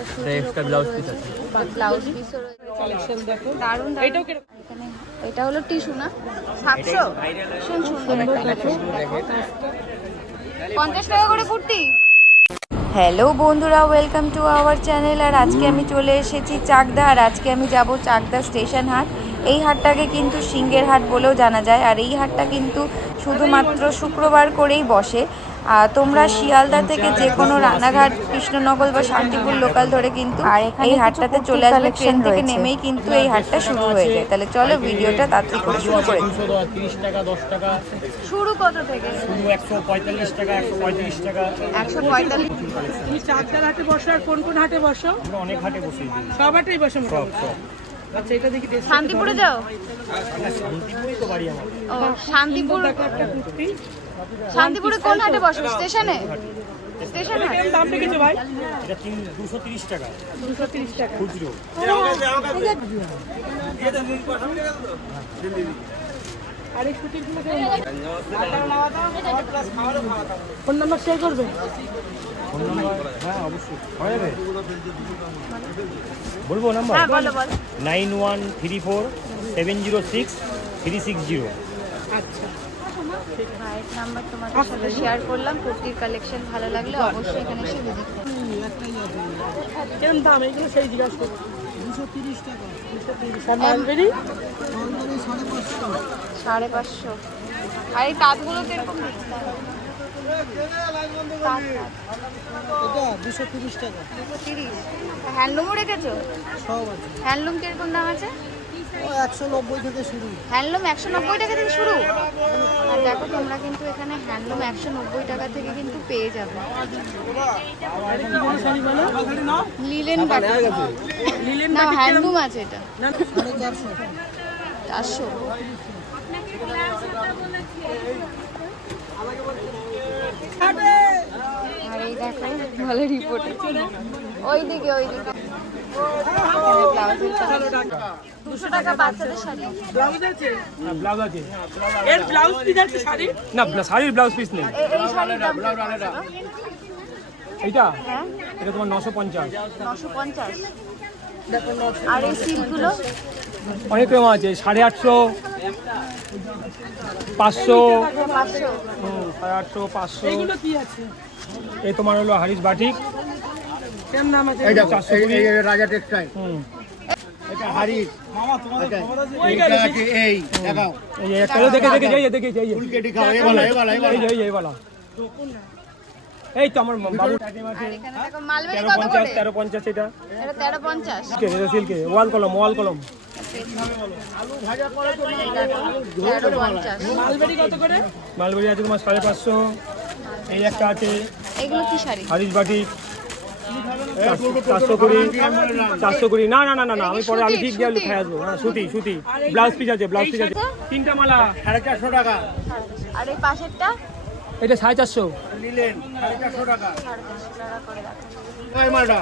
একটা extra blouse piece আছে। Blouse পিসও রয়েছে। কালেকশন দেখো। দারুণ এটাও কি এখানে এটা হলো টিস্যু না 700 ভীষণ সুন্দর একটা কালেকশন দেখো 50 টাকা করে কুর্তি। হ্যালো বন্ধুরা, ওয়েলকাম টু আওয়ার চ্যানেল। আর আজকে আমি চলে এসেছি চাকদা। আর আজকে আমি যাব চাকদা স্টেশন হাট। এই হাটটাকে কিন্তু সিংহের হাট বলেও জানা যায়। আর এই হাটটা কিন্তু শুধুমাত্র শুক্রবার করেই বসে। তোমরা শিয়ালদা থেকে যে কোনো রানাঘাট, কৃষ্ণনগর বা শান্তিপুর লোকাল ধরে কিন্তু এই হাটটাতে চলে আসবে। ট্রেন থেকে নেমেই কিন্তু এই হাটটা শুরু হয়ে যায়। তাহলে চলো ভিডিওটা তাড়াতাড়ি করে শুরু করে দিই। 30 টাকা 10 টাকা শুরু কত থেকে? শুরু 145 টাকা 135 টাকা 145। তুমি চাকদার হাটে বসো আর কোন কোন হাটে বসো? আমরা অনেক হাটে বসি। সব হাটেই বসো সব মোটামুটি। সব আচ্ছা এটা দেখি শান্তিপুরে যাও? শান্তিপুরেই তো বাড়ি আমার। ও শান্তিপুর। একটা কুর্তি। শান্তিপুরে কোন হাটে বসো? স্টেশনে? স্টেশনে এর দাম দেখেছো ভাই? এটা 230 টাকা 230 টাকা। খুচরো। আর এই শুটিং গুলো কেমন? ফোন নাম্বার শেয়ার করবে? Phone number? হ্যাঁ অবশ্যই হয়ে যাবে। বলবো নাম্বার? হ্যাঁ বলো বলো। 9134706360। আচ্ছা ভাইয়ের নাম্বার তোমাদের সাথে শেয়ার করলাম। কুর্তির কালেকশন ভালো লাগলে অবশ্যই এখানে এসে ভিজিট করো। কেমন দাম এইগুলো সেই জিজ্ঞাসা করছি। 230 টাকা 230। আর মালবেরি? 550। আর এই তাঁতগুলো কিরকম দিচ্ছে? তাঁত এটা 230 টাকা 230। হ্যান্ডলুমও রেখেছো? সব আছে। হ্যান্ডলুম কিরকম দাম আছে? ও 190 থেকে শুরু। হ্যান্ডলুম 190 টাকা থেকে শুরু। আর দেখো তোমরা কিন্তু এখানে হ্যান্ডলুম 190 টাকা থেকে কিন্তু পেয়ে যাবে। লিলেন বাটি। লিলেন না হ্যান্ডলুম আছে এটা। না 450। 400। আর এই দেখো ভালো রিপোর্ট। ওইদিকে ওইদিকে 200 টাকা বাচ্চাদের শাড়ি। ব্লাউজ আছে? হ্যাঁ ব্লাউজ আছে। এর ব্লাউজ পিস আছে শাড়ি? না শাড়ির ব্লাউজ পিস নেই। এই শাড়ির দাম এইটা হ্যাঁ এটা তোমার 950। 950। আর এই সিল্কগুলো অনেক রকম আছে। 850, 500, 500। 850, 500। এইগুলো কি আছে? এই তোমার হলো হারিস বাটিক। কেমন দাম আছে? এই দেখো, 420 এই রাজা টেক্সটাইল। এটা হারিস। এটা আছে এই দেখাও। এই একটা দেখে দেখে যাই ফুলকেটি খাও। এই বলা এই বলা। এই তো আমার বাবু আইটেম আছে। আর এখানে দেখো মালবেরি কত করে? 1350 এটা। এটা 1350। সিল্কে ওয়াল কলম 1350। মালবেরি কত করে? মালবেরি আছে তোমার 550। এই একটা আছে এগুলো কি শাড়ি? হারিস বাটিক 420। না আমি পরে আমি ঠিক দিয়ে খাই আসবো। হ্যাঁ সুতি ব্লাউজ পিস আছে। তিনটা মালা 450 টাকা। আর এই পাশেরটা এটা 450। নিলেন 450 টাকা। 450 টাকা করে রাখো। এই মালটা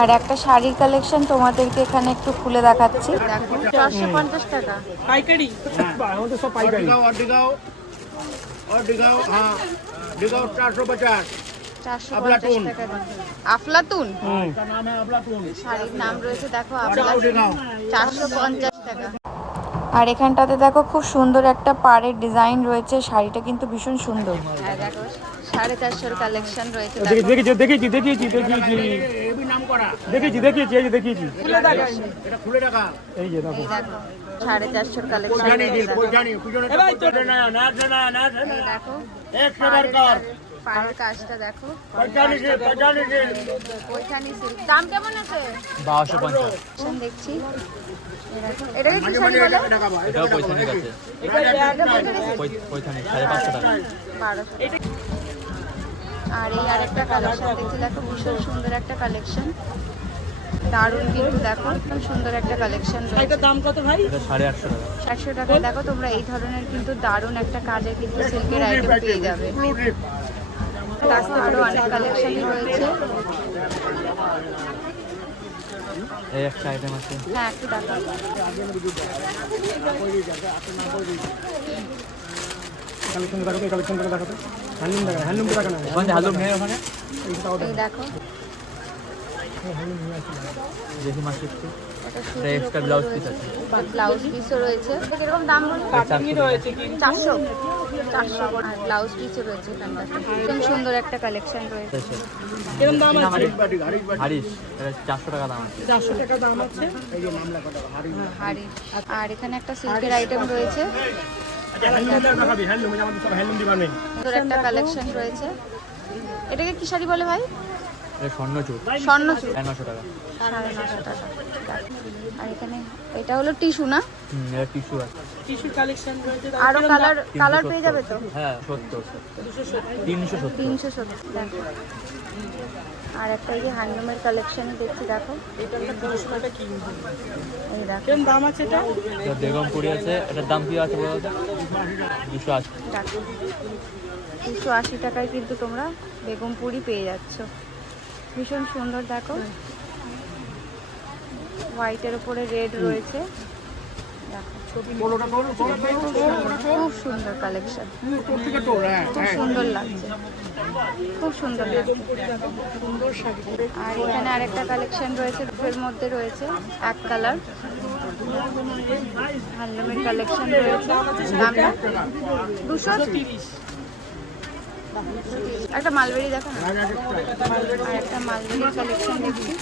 আর একটা শাড়ির কালেকশন তোমাদেরকে এখানে একটু খুলে দেখাচ্ছি। দেখো 450 টাকা। পাইকারি? আমাদের সব পাইকারি। और दिखाओ हाँ दिखाओ 450। 450 টাকা। আফলাতুন इसका नाम है अफलातून। শাড়ির নাম রয়েছে দেখো दिखाओ আফলাতুন। दिखाओ 450 টাকা। আর এখানটাতে দেখো খুব সুন্দর একটা পাড়ের ডিজাইন রয়েছে। শাড়িটা কিন্তু ভীষণ সুন্দর। হ্যাঁ দেখো 450 কালেকশন রয়েছে। দেখেছি ये भी नाम करा। দেখেছি এটা খুলে রাখা। এই যে দেখো দেখো 450 কালেকশন জানি দিল রয়েছে। কোই জানি পিছনে এ ভাই তো না এই দেখো एक से बढ़कर পাড়ের কাজটা দেখো। 45 ওইখানে সিল্ক দাম কেমন আছে? 1250। দেখছি এই দেখো এটাকে কি শাড়ি বলে? টাকা ভাই এটাও পয়সানিক আছে। এটা পয়সানিক 550 টাকা। 1200। আর এই আরেকটা কালেকশন দেখছি দেখো ভীষণ সুন্দর একটা কালেকশন। দারুণ কিন্তু দেখো খুব সুন্দর একটা কালেকশন রয়েছে। এটার দাম কত ভাই? এটা 850 টাকা। 100 টাকায় দেখো তোমরা এই ধরনের কিন্তু দারুণ একটা কাজের কিন্তু সিল্কের আইটেম পেয়ে যাবে। তাছাড়া আরো অনেক কালেকশনই রয়েছে। এই একটা আইটেম আছে। হ্যাঁ একটু দেখাও। কালেকশন দেখাতে হ্যান্ডলুম দেখা না। ওখানে হ্যান্ডলুম নেই ওখানে। এই দেখো দেখি মাসে একটু এটা এটা এক্সট্রা ব্লাউজ পিস আছে। ব্লাউজ পিসও রয়েছে। এটা কিরকম দাম বলুন? কাটিংই রয়েছে কিন্তু 400 400 আর ব্লাউজ পিসও রয়েছে এখানটাতে। একদম সুন্দর একটা কালেকশন রয়েছে। কিরকম দাম আছে? হারিস এটা 400 টাকা দাম আছে। 400 টাকা দাম আছে। হাড়ি। আর এখানে একটা সিল্কের আইটেম রয়েছে। আচ্ছা হ্যান্ডলুমের দেখাবি, হ্যান্ডলুমে আমাদের সব হ্যান্ডলুম ডিপার্টমেন্ট। সুন্দর একটা কালেকশন রয়েছে। এটাকে কি শাড়ি বলে ভাই? এটা স্বর্ণচূড় স্বর্ণচূড়। 900 টাকা। 950 টাকা। আর এখানে এটা হলো টিস্যু না? এটা টিস্যু আছে। টিস্যু কালেকশন রয়েছে। আরো কালার পেয়ে যাবে তো? হ্যাঁ 70 370 370 দেখো। আর একটা এই যে হ্যান্ডলুমের কালেকশনই দেখছি দেখো। এটা একটা 200 টাকা কিনবো। এই দেখো কিরকম দাম আছে এটা? এটা বেগমপুরি আছে। এটার দাম কি আছে বলো তো? 280। দেখো 280 টাকায় কিন্তু তোমরা বেগমপুরি পেয়ে যাচ্ছ। ভীষণ সুন্দর দেখো। হোয়াইটের উপরে রেড রয়েছে। দেখো খুব সুন্দর কালেকশন। খুব সুন্দর লাগছে। খুব সুন্দর লাগছে। সুন্দর শাড়ি। আর এখানে আরেকটা কালেকশন রয়েছে, রূপের মধ্যে রয়েছে এক কালার হ্যান্ডলুমের কালেকশন রয়েছে। দামটা 230। একটা মালবেরি দেখো না। আর একটা মালবেরির কালেকশন দেখছি।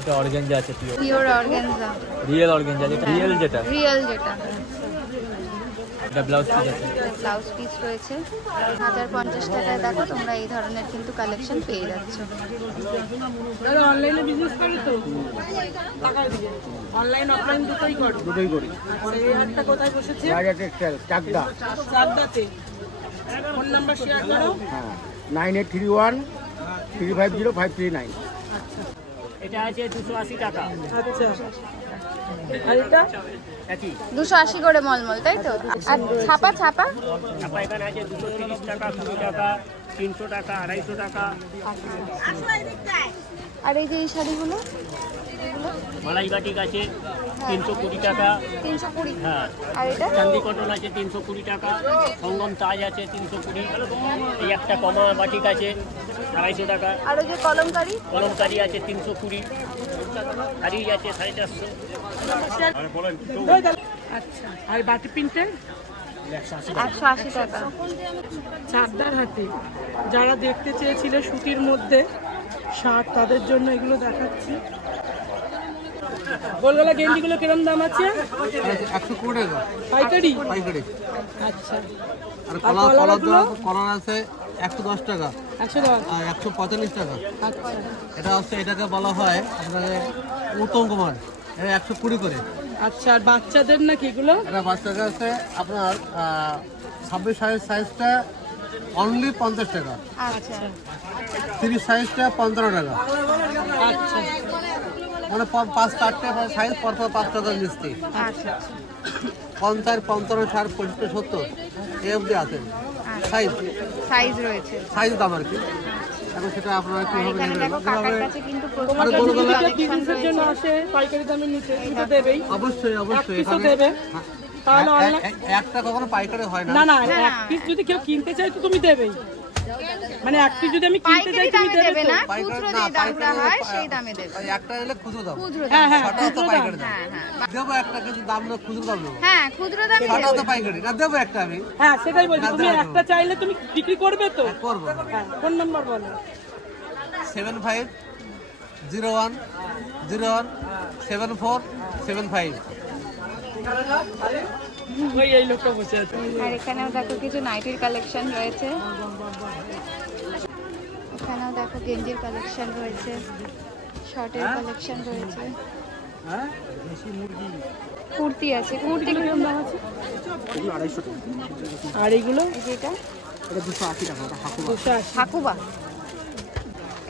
এটা অর্গানজা আছে pure. Pure organza. Real organza যেটা রিয়েল যেটা। যেটা এটা ব্লাউজ পিস আছে। ব্লাউজ পিস রয়েছে। 1050 টাকায় দেখো তোমরা এই ধরনের কিন্তু কালেকশন পেয়ে যাচ্ছ। যারা অনলাইনে বিজনেস করে তো অনলাইন অফলাইন দুটোই করে। দুটোই করি। আচ্ছা এই একটা কোথায় বসেছে? রাজা টেক্সটাইল চাকদা। চাকদাতে। ফোন নাম্বার শেয়ার করো। হ্যাঁ 9831 350 539। এটা আছে 280 টাকা। আচ্ছা আর এটা? একই 280 করে মলমল তাই তো? আর ছাপা ছাপা এখানে আছে 230 টাকা, 20 টাকা, 300 টাকা, 250 টাকা। আর এই যে এই শাড়িগুলো মালাই বাটিক আছে 320 টাকা। 320। হ্যাঁ আর এটা চান্দি কটন আছে 320 টাকা। সঙ্গম তাজ আছে 320। এই একটা কমা বাটিক আছে 250 টাকা। আর ওই যে কলমকারি কলমকারি আছে 320। হারিয়ে আছে 450। আচ্ছা আর বাটি প্রিন্টে 180 টাকা। চারদার হাতে যারা দেখতে চেয়েছিল সুতির মধ্যে শার্ট তাদের জন্য এগুলো দেখাচ্ছি। গোলগলা গেঞ্জিগুলো কিরম দাম আছে? 120 টাকা পাইকারি? পাইকারি। আচ্ছা আর আর কলারগুলো? কলার আছে 110 টাকা 110। আর 145 টাকা। আচ্ছা এটা হচ্ছে এটাকে বলা হয় আপনাদের উত্তম কুমার। এটা 120 করে। আচ্ছা আর বাচ্চাদের নাকি এগুলো? এটা বাচ্চাকে আছে আপনার 26 সাইজটা অনলি 50 টাকা। আচ্ছা 30 সাইজটা 15 টাকা। আচ্ছা মানে 5-4টে সাইজ পরপর 5 টাকা মিষ্টি। আচ্ছা 50, 55, 60, 65, 70 এই অবধি আছে সাইজ। সাইজ রয়েছে। সাইজ দাম আর কি। এখন সেটা আপনারা আর কিভাবে এখানে নেবেন? দেখো কাকার কাছে কিন্তু তোমার আর গোলগলা কাছে বিজনেসের জন্য আসে পাইকারি দামে নিতে তো দেবেই। অবশ্যই এক অবশ্যই পিসও এখানে দেবে তাহলে অনলাইন। একটা কখনো পাইকারি হয় না। না না এক পিস যদি কেউ কিনতে চায় তো তুমি দেবেই। মানে এক পিস যদি আমি কিনতে চাই পাইকারি তুমি দামে দেবে দেবে তো? না, পাইকারি খুচরো না, যে দামটা পাইকারি হয় সেই দামে দেবে। ওই একটা এলে খুচরো দাম। খুচরো হ্যাঁ দাম। হ্যাঁ ছটা তো খুচরো দাম। পাইকারি দাম। হ্যাঁ হ্যাঁ দেবো একটা কিন্তু দাম না খুচরো দাম নেবো। হ্যাঁ খুচরো দামে ছটা দেবে। তো পাইকারি না, দেবো একটা আমি হ্যাঁ সেটাই বলছি, না, তুমি দেবো। একটা চাইলে তুমি বিক্রি করবে তো? করবো। হ্যাঁ ফোন নাম্বার বলো। 7501017475। ওই এই লোকটা বসে আছে। আর এখানেও দেখো কিছু নাইটির কালেকশন রয়েছে। এখানেও দেখো গেঞ্জির কালেকশন রয়েছে, শার্টের কালেকশন রয়েছে, কুর্তি আছে। কুর্তি কিরকম দাম আছে? আর এইগুলো এই যেটা 280 টাকা। ওটা হাকুবা। 280। হাকুবা,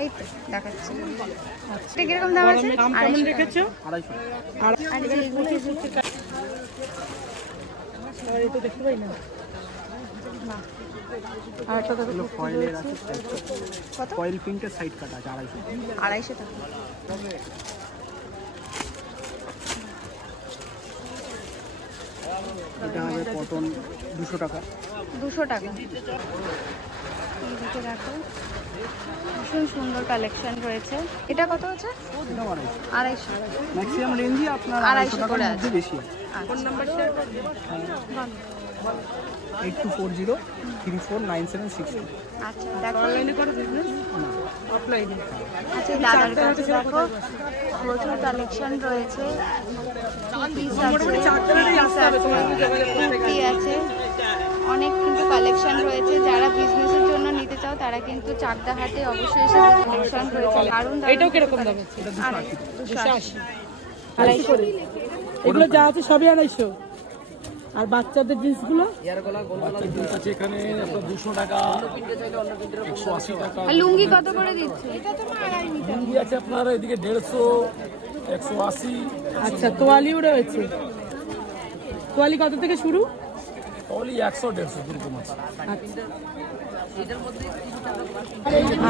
এই তো দেখাচ্ছি। এটা কিরকম দাম আছে? দাম কেমন 250 রেখেছো? 250। আর আর এই যে এগুলো আর এটা দেখতে পাই না। আর একটা দেখো কুর্তি ফয়েলের রয়েছে। আছে কত? ফয়েল প্রিন্টের সাইড কাটা আছে 250। 250 টাকা। এটা হবে কটন 200 টাকা। 200 টাকা। এইদিকে দেখো ভীষণ সুন্দর কালেকশন রয়েছে। এটা কত আছে? 250। ম্যাক্সিমাম রেঞ্জই আপনার 250 টাকার করে মধ্যে আছে। বেশি আছে। ফোন নাম্বার শেয়ার করো। 8240 349762। আচ্ছা দেখো অনলাইনে করো বিজনেস? অফলাইনে। আচ্ছা দাদার কাছে দেখো প্রচুর কালেকশন রয়েছে। পিস আছে, কুর্তি আছে, অনেক কিন্তু কালেকশন রয়েছে। যারা বিজনেসের জন্য নিতে চাও তারা কিন্তু চাকদাহাটে অবশ্যই এসে কালেকশন রয়েছে। দারুণ এটাও কিরকম দাম আছে? 280। 280 করে। এগুলো যা আছে সবই 250। আর বাচ্চাদের জিন্সগুলো? আর লুঙ্গি কত করে দিচ্ছে? আচ্ছা তোয়ালিও রয়েছে। তোয়ালি কত থেকে শুরু?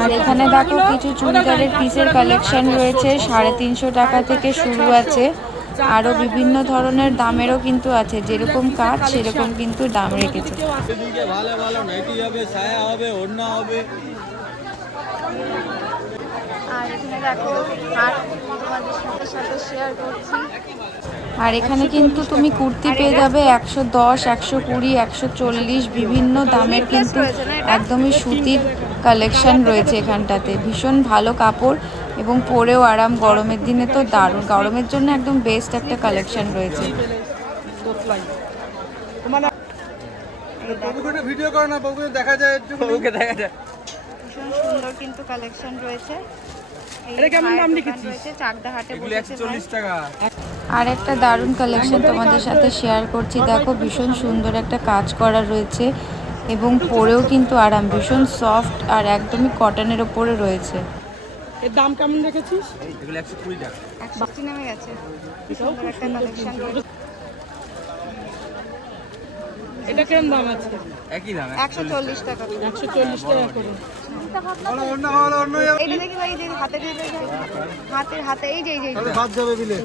আর এখানে দেখো কিছু চুড়িদারের পিসের কালেকশন রয়েছে। 350 টাকা থেকে শুরু আছে। আরো বিভিন্ন ধরনের দামেরও কিন্তু আছে, যেরকম কাজ সেরকম কিন্তু দাম রেখেছে। ভালো ভালো নাইটি হবে, ছায়া হবে, ওড়না হবে। আর এখানে দেখো হাট তোমাদের সাথে সাথে শেয়ার করছি। আর এখানে কিন্তু তুমি কুর্তি পেয়ে যাবে 110, 120, 140 বিভিন্ন দামের কিন্তু একদমই সুতির কালেকশন রয়েছে এখানটাতে। ভীষণ ভালো কাপড় এবং পরেও আরাম। গরমের দিনে তো দারুণ, গরমের জন্য একদম বেস্ট একটা কালেকশন রয়েছে। ভিডিও করো না, বাবুকে দেখা যায়, বাবুকে দেখা যায়। ভীষণ সুন্দর কিন্তু কালেকশন রয়েছে। এটা কেমন দাম লিখেছিস? চাকদাহাটে এগুলো 140 টাকা। আর একটা দারুণ কালেকশন তোমাদের সাথে শেয়ার করছি। দেখো ভীষণ সুন্দর একটা কাজ করা রয়েছে এবং পরেও কিন্তু আরাম। ভীষণ সফট আর একদমই কটনের ওপরে রয়েছে। এর দাম কেমন রেখেছিস? এগুলো 120 টাকা। 160 নেমে গেছে। সুন্দর একটা কালেকশন রয়েছে। এটা কেমন দাম আছে? একই দাম। 140 টাকা। 140 টাকা করে। এইটা দেখি ভাই, যে হাতে দিয়ে দেখি, হাতের হাতে এই যে এই যে এই যে। বাদ যাবে বিলে।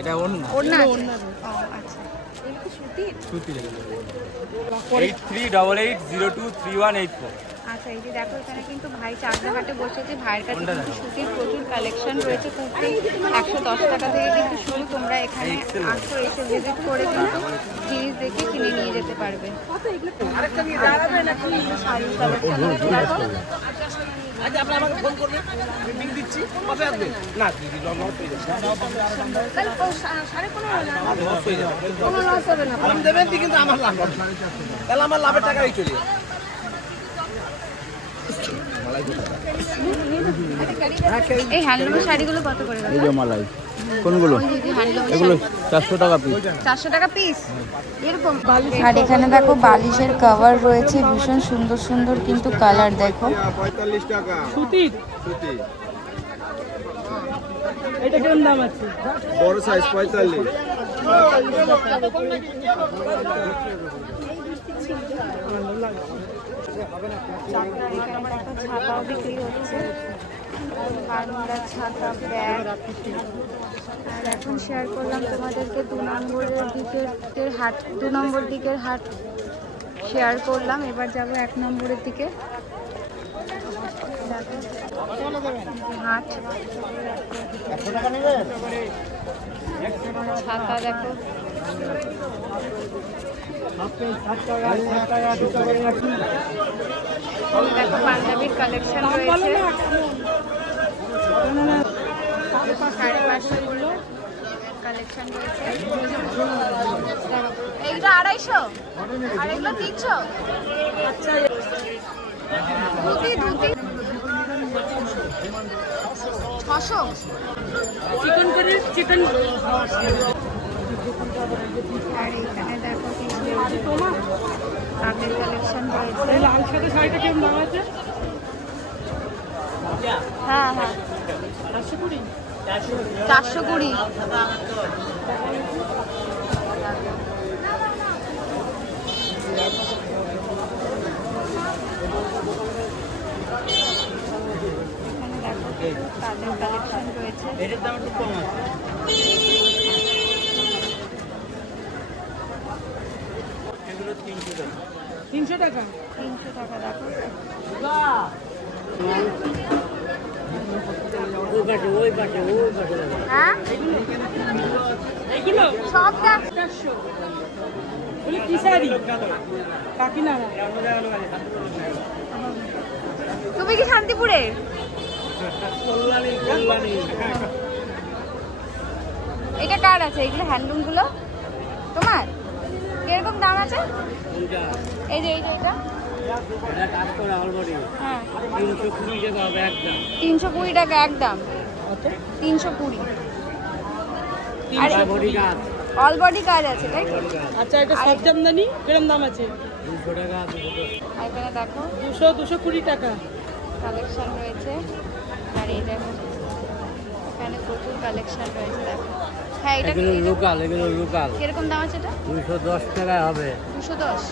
এটা ওড়না। ওড়না আছে? ও আচ্ছা। এটা কি সুতির? সুতি লেগে 8388023184। আচ্ছা এই যে দেখো এখানে কিন্তু ভাই চাকদাহাটে বসেছে। ভাইয়ের কাছে কিন্তু সুতির প্রচুর কালেকশন রয়েছে। কুর্তি 110 টাকা থেকে কিন্তু শুরু। তোমরা এখানে আসো, এসে ভিজিট করে কিন্তু জিনিস দেখে কিনে নিয়ে যেতে পারবে। শাড়ির কালেকশন রয়েছে দেখো। তাহলে সাড়ে 15 না, কোনো লস হবে না। এই হ্যান্ডলুমের শাড়িগুলো কত করে? এই যে মালাই কোনগুলো? এগুলো 400 টাকা পিস। 400 টাকা পিস এরকম। আর এখানে দেখো বালিশের কভার রয়েছে। ভীষণ সুন্দর সুন্দর কিন্তু কালার দেখো। 45 টাকা সুতির? সুতি। এটা কেমন দাম আছে? বড় সাইজ 45। ছাতাও বিক্রি হচ্ছে, বারান্দার ছাতা, ব্যাগ। আর এখন শেয়ার করলাম তোমাদেরকে 2 নম্বর দিকের হাট শেয়ার করলাম। এবার যাব 1 নম্বরের দিকে। হাট ছাতা দেখো। দেখো পাঞ্জাবির কালেকশন রয়েছে। 550 গুলো কালেকশন রয়েছে। এইটা 250 আর এগুলো 300। আচ্ছা ধুতি ধুতি 600। চিকন করে চিকন। আর এখানে দেখো কিছু কাপের কালেকশন রয়েছে। এই লাল সাদা শাড়িটা কেমন দাম আছে? হ্যাঁ হ্যাঁ 420। তাদের কালেকশন রয়েছে। এটার দাম একটু কম আছে। 300 টাকা 300 টাকা দেখো। হ্যাঁ এইগুলো সব দাম 400 বলে কি শাড়ি কাকিনাড়া তুমি কি শান্তিপুরে? এটা কার আছে? এগুলো হ্যান্ডলুম গুলো তোমার? কিরকম দাম আছে? এই যে এটা হ্যাঁ 320 টাকা একদম। 320 আর অল বডি কাজ আছে তাই তো? আচ্ছা এটা সব জামদানি কিরকম দাম আছে? 200 টাকা আর এখানে দেখো 220 টাকা কালেকশন রয়েছে। আর এই দেখো এখানে প্রচুর কালেকশন রয়েছে দেখো। হ্যাঁ এটা এগুলো লোকাল কিরকম দাম আছে এটা? 210 টাকা হবে 210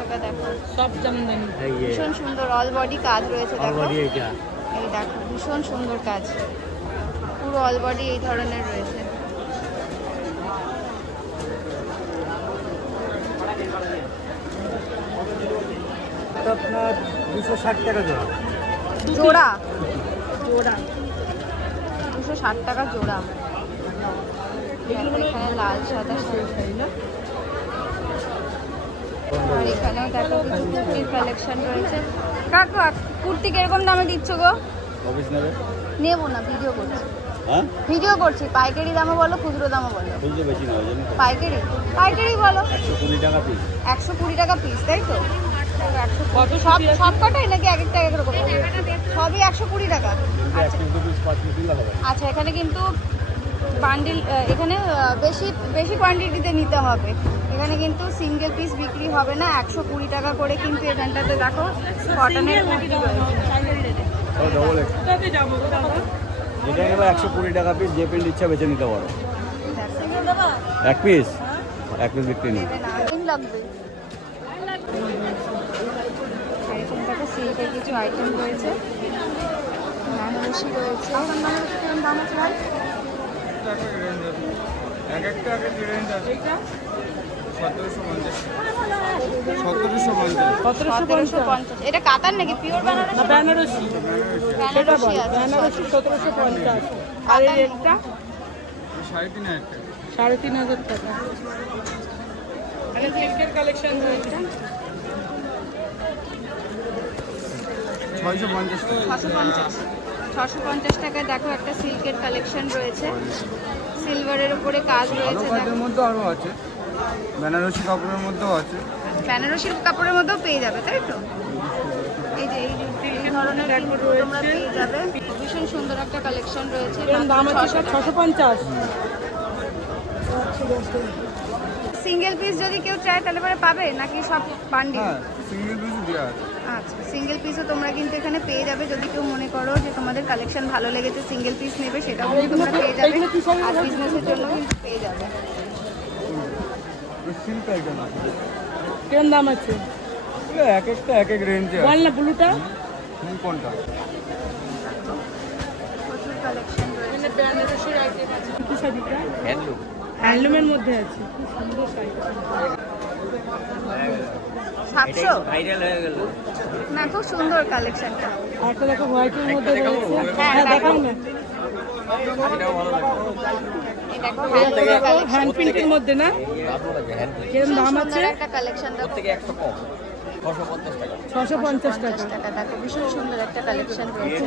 টাকা দেখো। সব জামদানি এই যে ভীষণ সুন্দর অল বডি কাজ রয়েছে দেখো। অলরেডি এটা এই দেখো ভীষণ সুন্দর কাজ, পুরো অল বডি এই ধরনের রয়েছে। আপনার 260 টাকা জোড়া জোড়া জোড়া 260 টাকা জোড়া। দেখো এখানে লাল সাদা শাড়ি না। আর এখানেও দেখো কিছু কুর্তির কালেকশন রয়েছে। কাকু কুর্তি কিরকম দামে দিচ্ছ গো? অফিস নেবে নেবো না, ভিডিও করছি। হ্যাঁ ভিডিও করছি। পাইকারি দামে বলো, খুচরো দামে বলো? খুলতে বেশি না ওই জন্য পাইকারি বলো। 120 টাকা পিস 120 টাকা পিস তাই তো? কত সব সব কটাই নাকি এক একটা এক রকম? সবই 120 টাকা। আচ্ছা 5 পিস দিলে হবে আচ্ছা এখানে কিন্তু বান্ডিল এখানে বেশি কোয়ান্টিটিতে নিতে হবে। এখানে কিন্তু সিঙ্গেল পিস বিক্রি হবে না। 120 টাকা করে কিন্তু এখানটাতে দেখো কটনের কুর্তি রয়েছে। ডবল কোথাতে যাবো দাদা? যেটা নেবে 120 টাকা পিস, যে প্রিন্ট ইচ্ছা বেছে নিতে পারো। দেখো, এক পিস বিক্রি নেই। নেবে না, দিন লাগবে। আর এখানে দেখো সিল্কের কিছু আইটেম রয়েছে, বেনারসি রয়েছে। বেনারসি কিরকম দাম আছে ভাই? এইটা 1750। এটা কাতার নাকি পিওর বেনারসি? না বেনারসি সেটা বল বেনারসি আছে। বেনারসি 1750 আর এই একটা 3500 টাকা। এটা সিল্কের কালেকশন রয়েছে 650 টাকায় দেখো একটা সিল্কের কালেকশন রয়েছে। সিলভারের উপরে কাজ রয়েছে দেখো। মধ্যে আরো আছে, বেনারসি কাপড়ের মধ্যেও আছে। বেনারসির কাপড়ের মধ্যেও পেয়ে যাবে তাই তো? এই যে এই ধরনের কিন্তু তোমরা পেয়ে যাবে। ভীষণ সুন্দর একটা কালেকশন রয়েছে। এর দাম আছে 650 সিঙ্গেল পিস যদি কেউ চায় তাহলে পরে পাবে নাকি সব বান্ডিল? সিঙ্গেল পিস দেওয়া আছে। আচ্ছা সিঙ্গেল পিসও তোমরা কিন্তু এখানে পেয়ে যাবে। যদি কেউ মনে করো যে তোমাদের কালেকশন ভালো লেগেছে সিঙ্গেল পিস নেবে, সেটাও কিন্তু তোমরা পেয়ে যাবে। আর বিজনেসের জন্য কিন্তু পেয়ে যাবে। সিল্ক আইটেম আছে, কেমন দাম আছে এক একটা এক এক রেঞ্জে বল না ব্লুটা কোনটা? প্রচুর কালেকশন রয়েছে। বেনারসির আইটেম আছে। কি শাড়িটা হ্যান্ডলুমের মধ্যে আছে, কি সুন্দর শাড়ি। 700 ভাইরাল হয়ে গেল না, খুব সুন্দর কালেকশনটা। আর একটা দেখো হোয়াইটের মধ্যে রয়েছে। হ্যাঁ দেখাও না এই দেখো হ্যান্ড প্রিন্টের মধ্যে না কিরকম দাম আছে? সুন্দর একটা কালেকশন দেখো। 650 টাকা। টাকা দেখো ভীষণ সুন্দর একটা কালেকশন রয়েছে।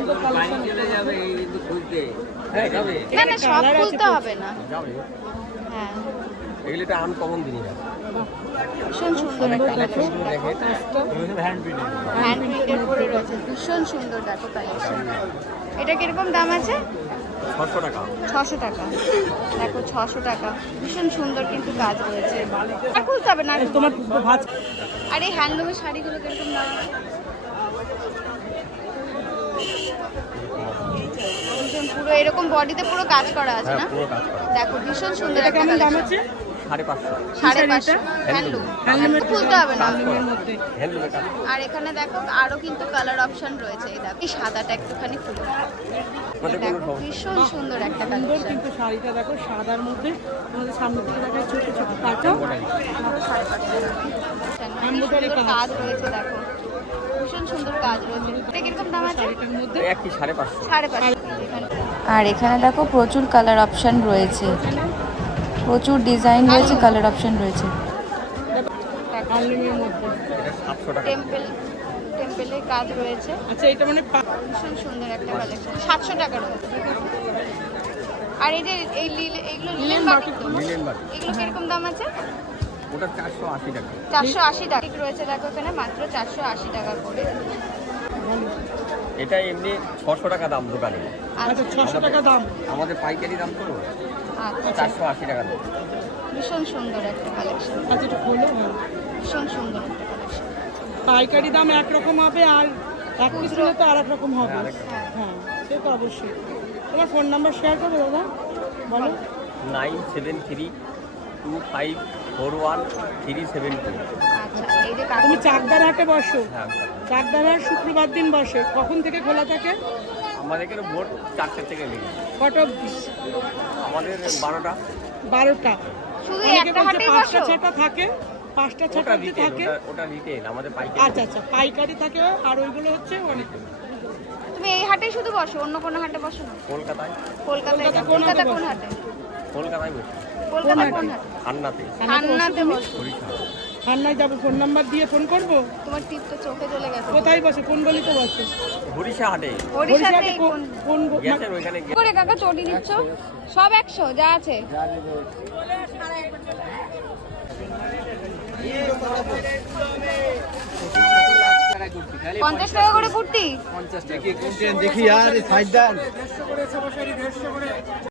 চলে যাবে এই কিন্তু খুলতে না না সব খুলতে হবে না। হ্যাঁ এগুলো তো আনকমন জিনিস ভীষণ সুন্দর একটা কালেকশন। হ্যান্ড প্রিন্ট হ্যান্ড প্রিন্টের পরে রয়েছে, ভীষণ সুন্দর দেখো কালেকশন। এটা কিরকম দাম আছে? 600 টাকা 600 টাকা দেখো 600 টাকা। ভীষণ সুন্দর কিন্তু কাজ রয়েছে। আর খুলতে হবে না। তোমার ভাজ আর এই হ্যান্ডলুমের শাড়িগুলো কিরকম দাম আছে? ভীষণ পুরো এরকম বডিতে পুরো কাজ করা আছে না? দেখো ভীষণ সুন্দর একটা কেমন দাম কালেকশন। আছে? 550 550 হ্যান্ডলুম। হ্যান্ডলুমের খুলতে হবে না। হ্যান্ডলুমের মধ্যে হ্যান্ডলুমের কাজ আর এখানে দেখো আরো কিন্তু কালার অপশন রয়েছে। এই দেখো এই সাদাটা একটুখানি খুলে দেখো ভীষণ সুন্দর একটা সুন্দর কালেকশন। কিন্তু শাড়িটা দেখো সাদার মধ্যে, আমাদের সামনে থেকে দেখা ছোট ছোট কাটা। 550 একেবারে সুন্দর কাজ। কাজ রয়েছে দেখো, ভীষণ সুন্দর কাজ রয়েছে। এটা কিরকম দাম আছে? শাড়িটার মধ্যে একই 550। 550। আর এখানে দেখো প্রচুর কালার অপশন রয়েছে, প্রচুর ডিজাইন রয়েছে, কালার অপশন রয়েছে। আলমির মধ্যে। এটা 700 টাকা। টেম্পেলের কাজ রয়েছে, আচ্ছা এটা মানে ভীষণ সুন্দর একটা কালেকশন। 700 টাকার মধ্যে। আর এই যে এইগুলো লিলেন বাটিক তো? লিলেন বাটি। এগুলো কিরকম দাম আছে? ওটা 480 টাকা। 480 টাকা ঠিক রয়েছে দেখো এখানে, মাত্র 480 টাকা করে। এটা এমনি 600 টাকা দাম দোকানে। আচ্ছা 600 টাকা দাম। আমাদের পাইকারি দাম তো আচ্ছা 480 টাকা দাম। ভীষণ সুন্দর একটা কালেকশন, আচ্ছা এটা হলো ভীষণ সুন্দর একটা কালেকশন। পাইকারি দাম একরকম হবে আর এক পিস নিলে তো আর এক রকম হবে। হ্যাঁ সে তো অবশ্যই। তোমার ফোন নাম্বার শেয়ার করো দাদা, বলো। 9732541372। আচ্ছা এই যে তুমি কাকুর চাকদার হাটে বসো? হ্যাঁ, চাকদার হাট শুক্রবার দিন বসে, কখন থেকে খোলা থাকে? আমাদের এখানে ভোর 4টে থেকে লেগে কটা অবধি? আমাদের 12টা। 12টা। শুধু অনেকে একটা বলছে হাটেই 5টা বসো? 6টা থাকে, 5টা 6টা ওটা অবধি রিটেল, থাকে। ওটা রিটেল, আমাদের পাইকারি। আচ্ছা আচ্ছা পাইকারি থাকে আর ওইগুলো হচ্ছে অনেক। তুমি এই হাটেই শুধু বসো, অন্য কোনো হাটে বসো না? কলকাতায়। কলকাতায়? কলকাতা কোন কলকাতা হাটে কোন বসো? হাটে? কলকাতায় বসে। কলকাতা কোন হাটে? হান্নাতে। হান্নাতে বসো। বরিশাল। হান্নায় যাবো, ফোন নাম্বার দিয়ে ফোন করবো। তোমার টিপ তো চোখে চলে গেছে। কোথায় বসে, কোন গলিতে বসে? বরিশা হাটে। ওড়িশাতে বরিশালে কোন গেছেন ওইখানে গিয়ে- করে কাকা চটি নিচ্ছ? সব 100 যা আছে? পঞ্চাশ টাকা করে কুর্তি? দেখি আর সাইড দেন